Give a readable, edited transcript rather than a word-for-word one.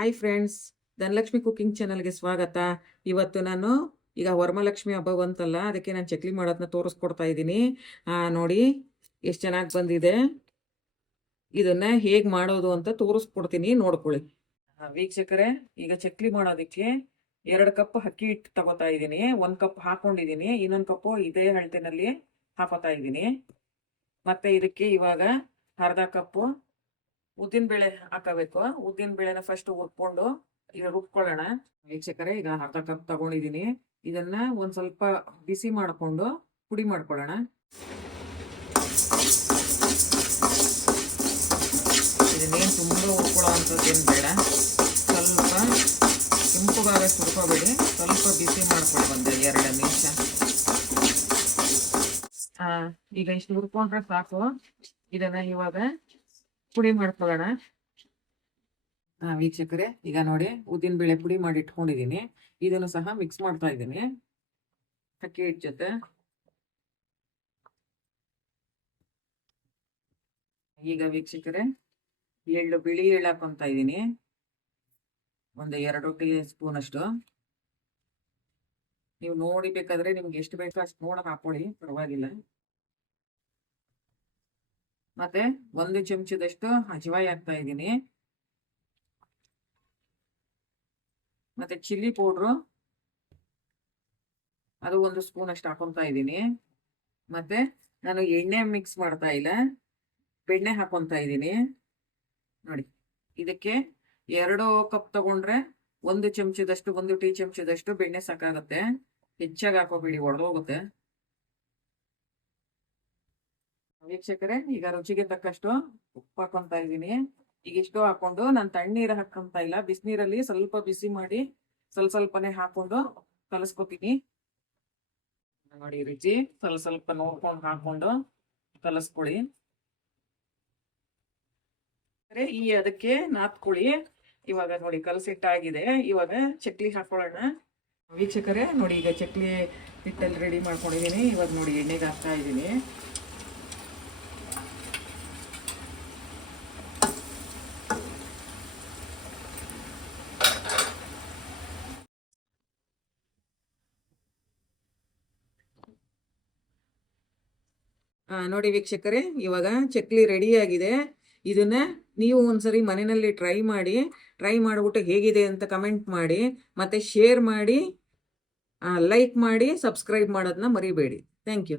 Hi friends, Dhanalakshmi cooking ಚಾನಲ್ಗೆ ಸ್ವಾಗತ. ಇವತ್ತು ನಾನು ಈಗ ವರಮಹಾಲಕ್ಷ್ಮಿ ಹಬ್ಬ ಬಂತಲ್ಲ, ಅದಕ್ಕೆ ನಾನು ಚಕ್ಲಿ ಮಾಡೋದನ್ನ ತೋರಿಸ್ಕೊಡ್ತಾ ಇದ್ದೀನಿ. ನೋಡಿ ಎಷ್ಟು ಚೆನ್ನಾಗಿ ಬಂದಿದೆ. ಇದನ್ನ ಹೇಗೆ ಮಾಡೋದು ಅಂತ ತೋರಿಸ್ಕೊಡ್ತೀನಿ, ನೋಡ್ಕೊಳ್ಳಿ. ವೀಕ್ಷಕರೇ, ಈಗ ಚಕ್ಲಿ ಮಾಡೋದಕ್ಕೆ 2 ಕಪ್ ಅಕ್ಕಿ ಹಿಟ್ಟು ತಗೋತಾ ಇದ್ದೀನಿ. 1 ಕಪ್ ಹಾಕೊಂಡಿದ್ದೀನಿ, ಇನ್ನೊಂದು ಕಪ್ಪು ಇದೇ ಅಳತೆನಲ್ಲಿ ಹಾಕೋತಾ ಇದ್ದೀನಿ. ಮತ್ತೆ ಇದಕ್ಕೆ ಇವಾಗ ಅರ್ಧ ಕಪ್ಪು ಉದ್ದಿನ ಬೇಳೆ ಹಾಕಬೇಕು. ಉದ್ದಿನ ಬೇಳೆನ ಫಸ್ಟ್ ಹುರ್ಕೊಂಡು ಈಗ ರುಬ್ಕೊಳ್ಳೋಣ. ವೀಕ್ಷಕರೇ, ಈಗ ಅರ್ಧ ಕಪ್ ತಗೊಂಡಿದ್ದೀನಿ. ಇದನ್ನ ಒಂದ್ ಸ್ವಲ್ಪ ಬಿಸಿ ಮಾಡಿಕೊಂಡು ಪುಡಿ ಮಾಡ್ಕೊಳ್ಳೋಣ. ಇದನ್ನೇನು ತುಂಬಾ ಹುರ್ಕೊಳ್ಳೋ ಅಂಥದ್ದೇನು ಬೇಡ, ಸ್ವಲ್ಪ ಕೆಂಪುಗಾಗಷ್ಟು ಹುರ್ಕೋಬೇಡಿ, ಸ್ವಲ್ಪ ಬಿಸಿ ಮಾಡ್ಕೊಳ್ಳಿ ಒಂದು 2 ನಿಮಿಷ. ಈಗ ಇಷ್ಟು ಹುರ್ಕೊಂಡ್ರೆ ಸಾಕು. ಇದನ್ನ ಇವಾಗ ಪುಡಿ ಮಾಡ್ಕೊಳ್ಳೋಣ. ವೀಕ್ಷಕರೇ, ಈಗ ನೋಡಿ ಉದ್ದಿನ ಬೇಳೆ ಪುಡಿ ಮಾಡಿ ಇಟ್ಕೊಂಡಿದ್ದೀನಿ. ಇದನ್ನು ಸಹ ಮಿಕ್ಸ್ ಮಾಡ್ತಾ ಇದ್ದೀನಿ ಅಕ್ಕಿ ಹಿಟ್ಟು ಜೊತೆ. ಈಗ ವೀಕ್ಷಕರೇ, ಬಿಳಿ ಎಳ್ಳು ಹಾಕೊಂತ ಇದ್ದೀನಿ, ಒಂದು 2 ಟೀ ಸ್ಪೂನ್ ಅಷ್ಟು. ನೀವು ನೋಡಿ ಬೇಕಾದ್ರೆ ನಿಮ್ಗೆ ಎಷ್ಟು ಬೇಕೋ ಅಷ್ಟು ನೋಡಕ್ ಹಾಕೊಳ್ಳಿ, ಪರವಾಗಿಲ್ಲ. ಮತ್ತೆ 1 ಚಮಚದಷ್ಟು ಅಜವಾಯಿ ಹಾಕ್ತಾ ಇದ್ದೀನಿ. ಮತ್ತೆ ಚಿಲ್ಲಿ ಪೌಡ್ರು ಅದು 1 ಸ್ಪೂನ್ ಅಷ್ಟು ಹಾಕೊಂತ ಇದ್ದೀನಿ. ಮತ್ತೆ ನಾನು ಎಣ್ಣೆ ಮಿಕ್ಸ್ ಮಾಡ್ತಾ ಇಲ್ಲ, ಬೆಣ್ಣೆ ಹಾಕೊಂತ ಇದ್ದೀನಿ. ನೋಡಿ, ಇದಕ್ಕೆ 2 ಕಪ್ ತಗೊಂಡ್ರೆ 1 ಚಮಚದಷ್ಟು, 1 ಟೀ ಚಮಚದಷ್ಟು ಬೆಣ್ಣೆ ಸಾಕಾಗುತ್ತೆ. ಹೆಚ್ಚಾಗಿ ಹಾಕೋಬೇಡಿ, ಒಡೆದೋಗುತ್ತೆ. ವೀಕ್ಷಕರೇ, ಈಗ ರುಚಿಗೆ ತಕ್ಕಷ್ಟು ಉಪ್ಪು ಹಾಕೊಂತ ಇದ್ದೀನಿ. ಈಗ ಇಷ್ಟು ಹಾಕೊಂಡು ನಾನು ತಣ್ಣೀರು ಹಾಕೊಂತ ಇಲ್ಲ, ಬಿಸಿನೀರಲ್ಲಿ ಸ್ವಲ್ಪ ಬಿಸಿ ಮಾಡಿ ಸ್ವಲ್ಪನೇ ಹಾಕೊಂಡು ಕಲಸ್ಕೊತೀನಿ. ನೋಡಿ, ರುಚಿ ಸ್ವಲ್ಪ ನೋಡ್ಕೊಂಡು ಹಾಕೊಂಡು ಕಲಸ್ಕೊಳ್ಳಿ. ಈ ಅದಕ್ಕೆ ನಾದ್ಕೊಳ್ಳಿ. ಇವಾಗ ನೋಡಿ ಕಲಸಿಟ್ಟಾಗಿದೆ. ಇವಾಗ ಚಕ್ಲಿ ಹಾಕೊಳ್ಳೋಣ. ವೀಕ್ಷಕರೇ ನೋಡಿ, ಈಗ ಚಕ್ಲಿ ಹಿಟ್ಟಲ್ಲಿ ರೆಡಿ ಮಾಡ್ಕೊಂಡಿದ್ದೀನಿ. ಇವಾಗ ನೋಡಿ ಎಣ್ಣೆಗೆ ಹಾಕ್ತಾ ಇದ್ದೀನಿ. ನೋಡಿ ವೀಕ್ಷಕರೇ, ಇವಾಗ ಚಕ್ಲಿ ರೆಡಿ ಆಗಿದೆ. ಇದನ್ನ ನೀವು ಒಂದ್ಸರಿ ಮನೆಯಲ್ಲಿ ಟ್ರೈ ಮಾಡಿಬಿಟ್ಟು ಹೇಗಿದೆ ಅಂತ ಕಮೆಂಟ್ ಮಾಡಿ, ಮತ್ತೆ ಶೇರ್ ಮಾಡಿ, ಲೈಕ್ ಮಾಡಿ, ಸಬ್ಸ್ಕ್ರೈಬ್ ಮಾಡೋದನ್ನ ಮರಿಬೇಡಿ. Thank you.